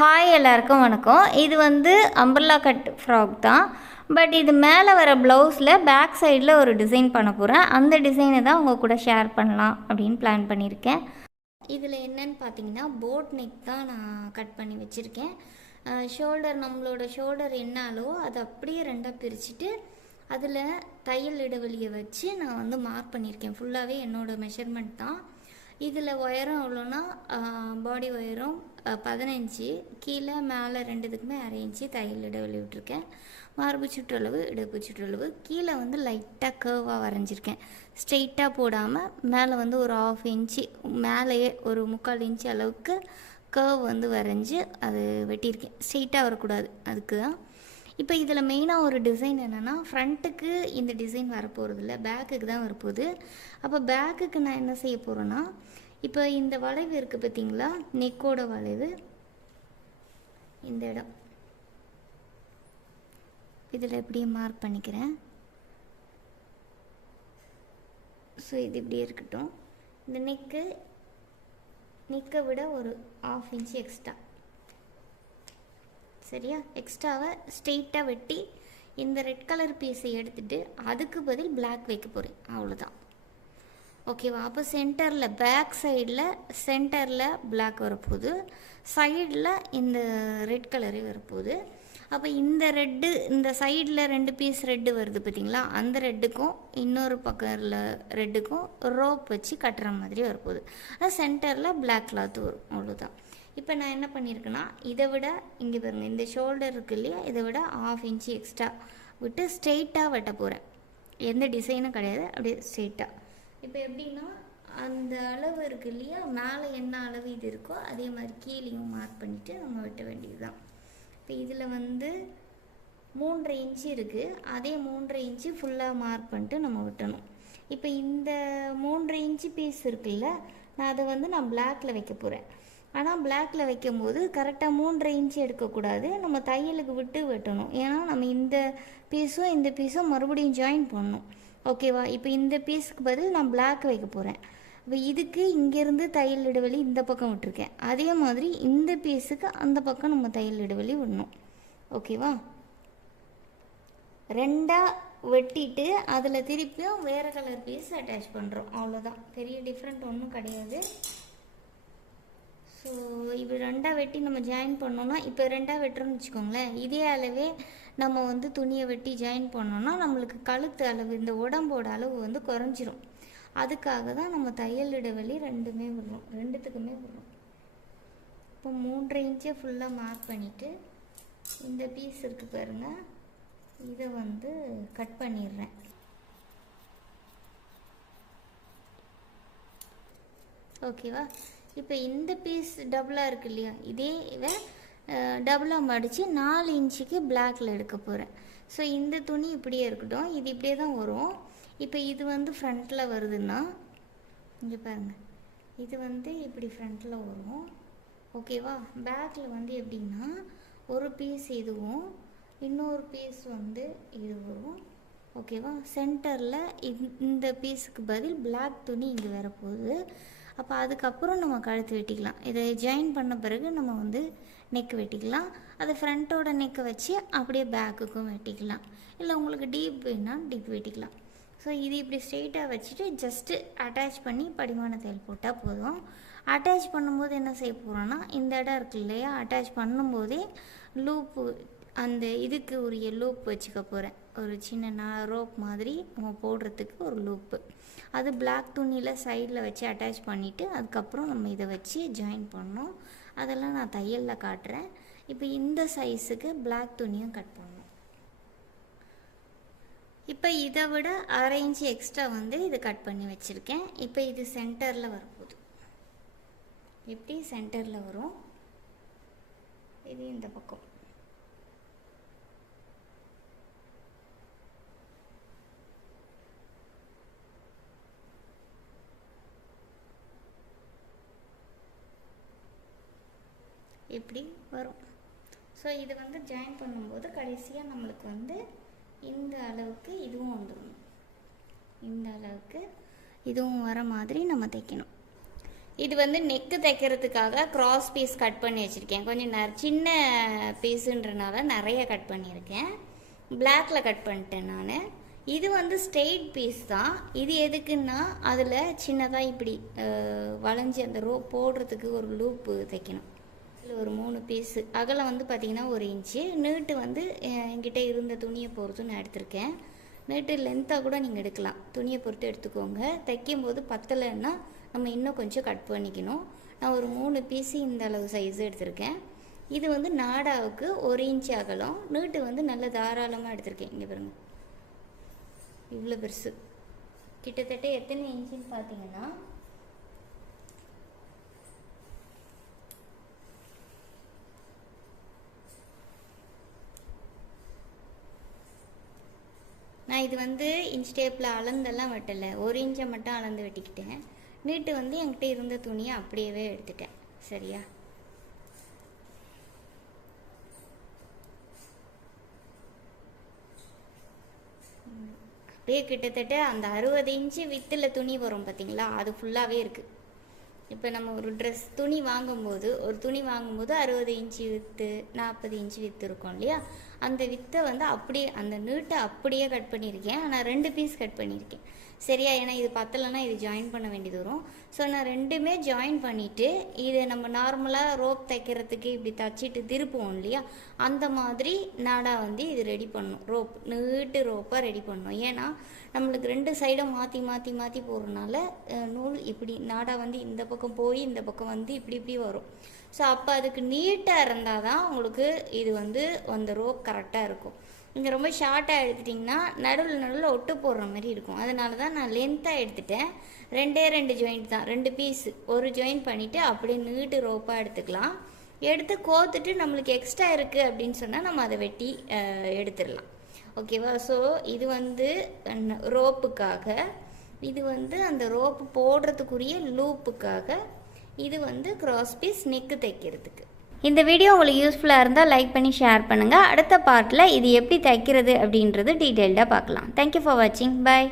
Hi எல்லாருக்கும் வணக்கம். இது வந்து அம்பர்லா கட் ஃப்ராக் தான். பட் இது மேலே வர ப்ளவுஸில் பேக் சைடில் ஒரு டிசைன் பண்ண போகிறேன். அந்த டிசைனை தான் உங்கள் கூட ஷேர் பண்ணலாம் அப்படின்னு பிளான் பண்ணியிருக்கேன். இதில் என்னன்னு பார்த்தீங்கன்னா போட் நெக் தான் நான் கட் பண்ணி வச்சுருக்கேன். ஷோல்டர், நம்மளோட ஷோல்டர் என்னாலோ அதை அப்படியே ரெண்டாக பிரிச்சுட்டு அதில் தையல் இடைவெளியை வச்சு நான் வந்து மார்க் பண்ணியிருக்கேன். ஃபுல்லாகவே என்னோடய மெஷர்மெண்ட் தான். இதில் உயரம் எவ்வளோன்னா பாடி உயரம் 15, கீழே மேலே ரெண்டுத்துக்குமே 1/2 இன்ச்சு தையல் இடைவெளி விட்டுருக்கேன். மார்பு சுற்றளவு, இடுப்பு சுற்றளவு, கீழே வந்து லைட்டாக கர்வாக வரைஞ்சிருக்கேன். ஸ்ட்ரெயிட்டாக போடாமல் மேலே வந்து ஒரு 1/2 இன்ச்சு, மேலேயே ஒரு 3/4 இன்ச்சு அளவுக்கு கர்வ் வந்து வரைஞ்சி அது வெட்டியிருக்கேன். ஸ்ட்ரெயிட்டாக வரக்கூடாது, அதுக்கு தான். இப்போ இதில் மெயினாக ஒரு டிசைன் என்னென்னா, ஃப்ரண்ட்டுக்கு இந்த டிசைன் வரப்போகிறது இல்லை, பேக்குக்கு தான் வரப்போகுது. அப்போ பேக்குக்கு நான் என்ன செய்ய போகிறேன்னா, இப்போ இந்த வளைவு இருக்குது பார்த்தீங்களா, நெக்கோட வளைவு, இந்த இடம் இதில் இப்படியே மார்க் பண்ணிக்கிறேன். ஸோ இது இப்படியே இருக்கட்டும். இந்த நெக்கை விட ஒரு 1/2 இன்ச்சு எக்ஸ்ட்ரா, சரியா? எக்ஸ்ட்ராவை ஸ்ட்ரெயிட்டாக வெட்டி இந்த ரெட் கலர் பீஸை எடுத்துகிட்டு அதுக்கு பதில் பிளாக் வைக்க போகிறேன், அவ்வளோதான். ஓகேவா? அப்போ சென்டரில், பேக் சைடில் சென்டரில் பிளாக் வரப்போகுது, சைடில் இந்த ரெட் கலரே வரப்போகுது. அப்போ இந்த ரெட்டு, இந்த சைடில் 2 பீஸ் ரெட்டு வருது பார்த்தீங்களா, அந்த ரெட்டுக்கும் இன்னொரு பக்கம் ரெட்டுக்கும் ரோப் வச்சு கட்டுற மாதிரி வரப்போகுது. அது சென்டரில் பிளாக் கிளாத் வரும், அவ்வளோதான். இப்போ நான் என்ன பண்ணியிருக்கேன்னா, இதை விட இங்கே பாருங்கள், இந்த ஷோல்டர் இருக்கு இல்லையா, இதை விட 1/2 இன்ச்சு எக்ஸ்ட்ரா விட்டு ஸ்ட்ரெயிட்டாக வெட்ட போகிறேன். எந்த டிசைனும் கிடையாது, அப்படியே ஸ்ட்ரெயிட்டாக. இப்போ எப்படின்னா, அந்த அளவு இருக்குது இல்லையா, மேலே என்ன அளவு இது இருக்கோ அதே மாதிரி கீழேயும் மார்க் பண்ணிவிட்டு நம்ம வெட்ட வேண்டியது தான். இப்போ இதில் வந்து 3.5 இன்ச்சு இருக்குது, அதே 3.5 இன்ச்சு ஃபுல்லாக மார்க் பண்ணிட்டு நம்ம வெட்டணும். இப்போ இந்த 3.5 இன்ச்சு பீஸ் இருக்குல்ல, நான் அதை வந்து நான் பிளாக்கில் வைக்க போகிறேன். ஆனால் பிளாக்கில் வைக்கும்போது கரெக்டாக 3.5 இன்ச்சு எடுக்கக்கூடாது, நம்ம தையலுக்கு விட்டு வெட்டணும். ஏன்னா நம்ம இந்த பீஸும் இந்த பீஸும் மறுபடியும் ஜாயின் பண்ணணும், ஓகேவா? இப்போ இந்த பீஸுக்கு பதில் நான் பிளாக் வைக்க போகிறேன். இப்போ இதுக்கு இங்கேருந்து தையல் இடைவெளி இந்த பக்கம் விட்டுருக்கேன், அதே மாதிரி இந்த பீஸுக்கு அந்த பக்கம் நம்ம தையல் இடைவெளி விடணும், ஓகேவா? 2ஆக வெட்டிட்டு அதில் திருப்பியும் வேறு கலர் பீஸ் அட்டாச் பண்ணுறோம், அவ்வளோதான். பெரிய டிஃப்ரெண்ட் ஒன்றும் கிடையாது. ஸோ இப்போ 2ஆக வெட்டி நம்ம ஜாயின் பண்ணோன்னா, இப்போ 2ஆக வெட்டுறோம்னு வச்சுக்கோங்களேன், இதே அளவே நம்ம வந்து துணியை வெட்டி ஜாயின் பண்ணோன்னா நம்மளுக்கு கழுத்து அளவு, இந்த உடம்போட அளவு வந்து குறைஞ்சிரும். அதுக்காக தான் நம்ம தையல் இடைவெளி ரெண்டுத்துக்குமே விடுறோம். இப்போ 3.5 இன்ச்சை ஃபுல்லாக மார்க் பண்ணிவிட்டு இந்த பீஸ் இருக்குது பாருங்கள், இதை வந்து கட் பண்ணிடுறேன். ஓகேவா? இப்போ இந்த பீஸ் டபுளாக இருக்குது இல்லையா, இதே டபுளாக மடித்து 4 இன்ச்சுக்கு பிளாக்கில் எடுக்க போகிறேன். ஸோ இந்த துணி இப்படியே இருக்கட்டும், இது இப்படியே தான் வரும். இப்போ இது வந்து ஃப்ரண்ட்டில் வருதுன்னா, இங்கே பாருங்கள், இது வந்து இப்படி ஃப்ரண்ட்டில் வரும், ஓகேவா? பேக்கில் வந்து எப்படின்னா, ஒரு பீஸ் இதுவும் இன்னொரு பீஸ் வந்து இது வரும், ஓகேவா? சென்டரில் இந்த பீஸுக்கு பதில் பிளாக் துணி இங்கே வரப்போகுது. அப்போ அதுக்கப்புறம் நம்ம கழுத்து வெட்டிக்கலாம். இதை ஜாயின் பண்ண பிறகு நம்ம வந்து நெக் வெட்டிக்கலாம். அது ஃப்ரண்ட்டோட நெக்கை வச்சு அப்படியே பேக்குக்கும் வெட்டிக்கலாம், இல்லை உங்களுக்கு டீப் வேணுன்னா டீப் வெட்டிக்கலாம். ஸோ இது இப்படி ஸ்ட்ரெயிட்டாக வச்சுட்டு ஜஸ்ட்டு அட்டாச் பண்ணி படிமான தையல் போட்டால் போதும். அட்டாச் பண்ணும்போது என்ன செய்ய போகிறோன்னா, இந்த இடம் இருக்கு இல்லையா, அட்டாச் பண்ணும்போதே லூப்பு, அந்த இதுக்கு உரிய லூப் வச்சுக்க போகிறேன். ஒரு சின்ன ரோப் மாதிரி நம்ம போடுறதுக்கு ஒரு லூப்பு, அது பிளாக் துணியில் சைடில் வச்சு அட்டாச் பண்ணிவிட்டு அதுக்கப்புறம் நம்ம இதை வச்சு ஜாயின் பண்ணோம். அதெல்லாம் நான் தையலில் காட்டுறேன். இப்போ இந்த சைஸுக்கு பிளாக் துணியும் கட் பண்ணணும். இப்போ இதை விட 1/2 இன்ச்சு எக்ஸ்ட்ரா வந்து இது கட் பண்ணி வச்சுருக்கேன். இப்போ இது சென்டரில் வரப்போகுது, எப்படி சென்டரில் வரும், இது இந்த பக்கம். இப்படி வரும். ஸோ இது வந்து ஜாயின் பண்ணும்போது கடைசியாக நம்மளுக்கு வந்து இந்த அளவுக்கு இதுவும் வந்துடும், இந்த அளவுக்கு இதுவும் வர மாதிரி நம்ம தைக்கணும். இது வந்து நெக்கு தைக்கிறதுக்காக கிராஸ் பீஸ் கட் பண்ணி வச்சுருக்கேன். கொஞ்சம் சின்ன பீஸுன்றனால நிறைய கட் பண்ணியிருக்கேன். பிளாக்கில் கட் பண்ணிட்டேன் நான். இது வந்து ஸ்ட்ரெயிட் பீஸ் தான். இது எதுக்குன்னா அதில் சின்னதாக இப்படி வளைஞ்சி அந்த ரோப் போடுறதுக்கு ஒரு லூப்பு தைக்கணும். இதில் ஒரு 3 பீஸு. அகலம் வந்து பார்த்திங்கன்னா 1 இன்ச்சு. நீட்டு வந்து என்கிட்ட இருந்த துணியை பொறுத்து நான் எடுத்திருக்கேன். நீட்டு லென்த்தாக கூட நீங்கள் எடுக்கலாம், துணியை பொறுத்து எடுத்துக்கோங்க. தைக்கும்போது பத்தலைன்னா நம்ம இன்னும் கொஞ்சம் கட் பண்ணிக்கணும். நான் ஒரு 3 பீஸு இந்த அளவு சைஸு எடுத்திருக்கேன். இது வந்து நாடாவுக்கு 1 இன்ச்சு அகலம். நீட்டு வந்து நல்ல தாராளமாக எடுத்திருக்கேன். இங்கே பாருங்க, இவ்வளோ பெருசு. கிட்டத்தட்ட எத்தனை இன்ச்சுன்னு பார்த்தீங்கன்னா நான் இது வந்து இன்ச் டேப்பில் அளந்தெல்லாம் வெட்டலை, 1 இன்ச்சை மட்டும் அளந்து வெட்டிக்கிட்டேன். நீட்டு வந்து என்கிட்ட இருந்த துணியை அப்படியே எடுத்துட்டேன். சரியா? அப்படியே கிட்டத்தட்ட அந்த 60 இன்ச்சு வித்தில் துணி வரும் பார்த்தீங்களா, அது ஃபுல்லாகவே இருக்குது. இப்போ நம்ம ஒரு ட்ரெஸ் துணி வாங்கும்போது 60 இன்ச்சு வித்து 40 இன்ச்சு வித்து இருக்கும் இல்லையா, அந்த வித்தை வந்து அப்படியே அந்த நீட்டை அப்படியே கட் பண்ணியிருக்கேன். ஆனால் 2 பீஸ் கட் பண்ணியிருக்கேன். சரியா? ஏன்னா இது பத்தலைன்னா இது ஜாயின் பண்ண வேண்டியது வரும். ஸோ நான் ரெண்டுமே ஜாயின் பண்ணிவிட்டு இதை நம்ம நார்மலாக ரோப் தைக்கிறதுக்கு இப்படி தைச்சிட்டு திருப்புவோம் இல்லையா, அந்த மாதிரி நாடா வந்து இது ரெடி பண்ணணும். ரோப் நீட்டு ரோப்பாக ரெடி பண்ணணும். ஏன்னா நம்மளுக்கு 2 சைடும் மாற்றி மாற்றி மாற்றி போடுறதுனால நூல் இப்படி நாடா வந்து இந்த பக்கம் போய் இந்த பக்கம் வந்து இப்படி இப்படி வரும். ஸோ அப்போ அதுக்கு நீட்டாக இருந்தால் தான் உங்களுக்கு இது வந்து அந்த ரோப் கரெக்டாக இருக்கும். நீங்கள் ரொம்ப ஷார்ட்டாக எடுத்துட்டிங்கன்னா நடுவில் ஒட்டு போடுற மாதிரி இருக்கும். அதனால தான் நான் லென்த்தாக எடுத்துட்டேன். 2 ஜாயிண்ட் தான், 2 பீஸு. ஒரு ஜாயின் பண்ணிவிட்டு அப்படியே நீட்டு ரோப்பாக எடுத்துக்கலாம். எடுத்து கோத்துட்டு நம்மளுக்கு எக்ஸ்ட்ரா இருக்குது அப்படின்னு சொன்னால் நம்ம அதை வெட்டி எடுத்துடலாம். ஓகேவா? ஸோ இது வந்து ரோப்புக்காக, இது வந்து அந்த ரோப்பு போடுறதுக்குரிய லூப்புக்காக, இது வந்து கிராஸ் பீஸ் நெக்கு தைக்கிறதுக்கு. இந்த வீடியோ உங்களுக்கு யூஸ்ஃபுல்லாக இருந்தால் லைக் பண்ணி ஷேர் பண்ணுங்கள். அடுத்த பார்ட்டில் இது எப்படி தைக்கிறது அப்படின்றது டீட்டெயில்டாக பார்க்கலாம். தேங்க்யூ ஃபார் வாட்சிங். பாய்.